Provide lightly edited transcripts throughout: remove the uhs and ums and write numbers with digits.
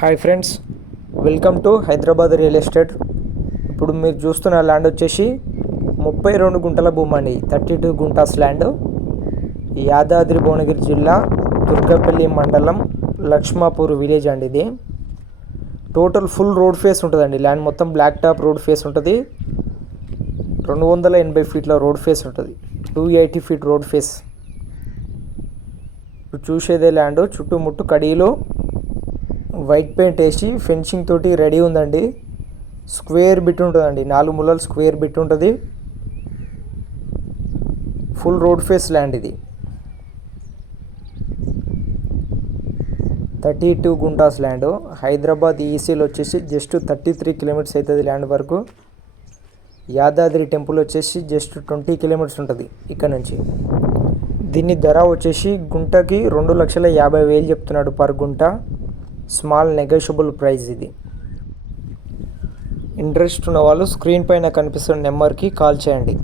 Hi friends, welcome to Hyderabad real estate. ఇప్పుడు మీరు చూస్తున్న ల్యాండ్ వచ్చేసి 32 గుంటల భూమి అండి. 32 గుంటాస్ ల్యాండ్, యాదాద్రి భువనగిరి జిల్లా, దుర్గపల్లి మండలం, లక్ష్మాపూర్ విలేజ్ అండి. ఇది టోటల్ ఫుల్ రోడ్ ఫేస్ ఉంటుందండి. ల్యాండ్ మొత్తం బ్లాక్ టాప్ రోడ్ ఫేస్ ఉంటుంది. 280 ఫీట్ల రోడ్ ఫేస్ ఉంటుంది. 280 ఫీట్ రోడ్ ఫేస్. ఇప్పుడు చూసేదే ల్యాండ్. చుట్టుముట్టు కడీలు వైట్ పెయింట్ వేసి ఫెన్సింగ్ తోటి రెడీ ఉందండి. స్క్వేర్ బిట్ ఉంటుందండి, 4 మూలలు స్క్వేర్ బిట్ ఉంటుంది. ఫుల్ రోడ్ ఫేస్ ల్యాండ్ ఇది. 32 గుంటాస్ ల్యాండ్. హైదరాబాద్ ఈసీలో వచ్చేసి జస్ట్ 33 కిలోమీటర్స్ అవుతుంది ల్యాండ్ వరకు. యాదాద్రి టెంపుల్ వచ్చేసి జస్ట్ 20 కిలోమీటర్స్ ఉంటుంది ఇక్కడ నుంచి. దీని ధర వచ్చేసి గుంటకి 2,50,000 చెప్తున్నాడు పర్ గుంట. స్మాల్ నెగోషియబుల్ ప్రైస్ ఇది. ఇంట్రెస్ట్ ఉన్న వాళ్ళు స్క్రీన్ పైన కనిపిస్తున్న నెంబర్కి కాల్ చేయండి.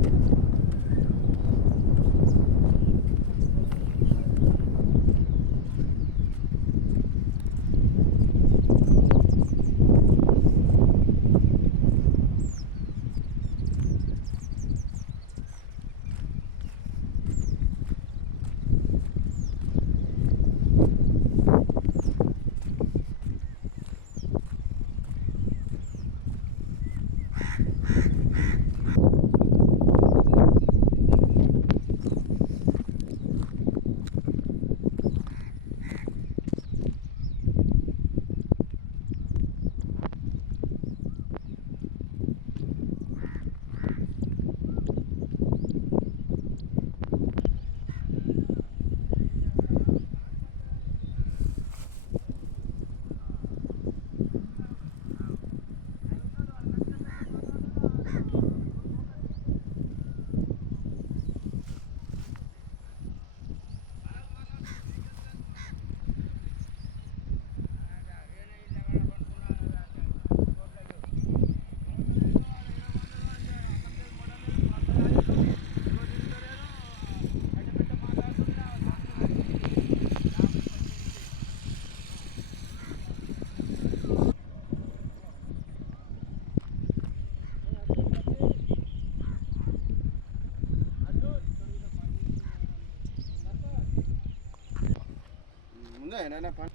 ఉందా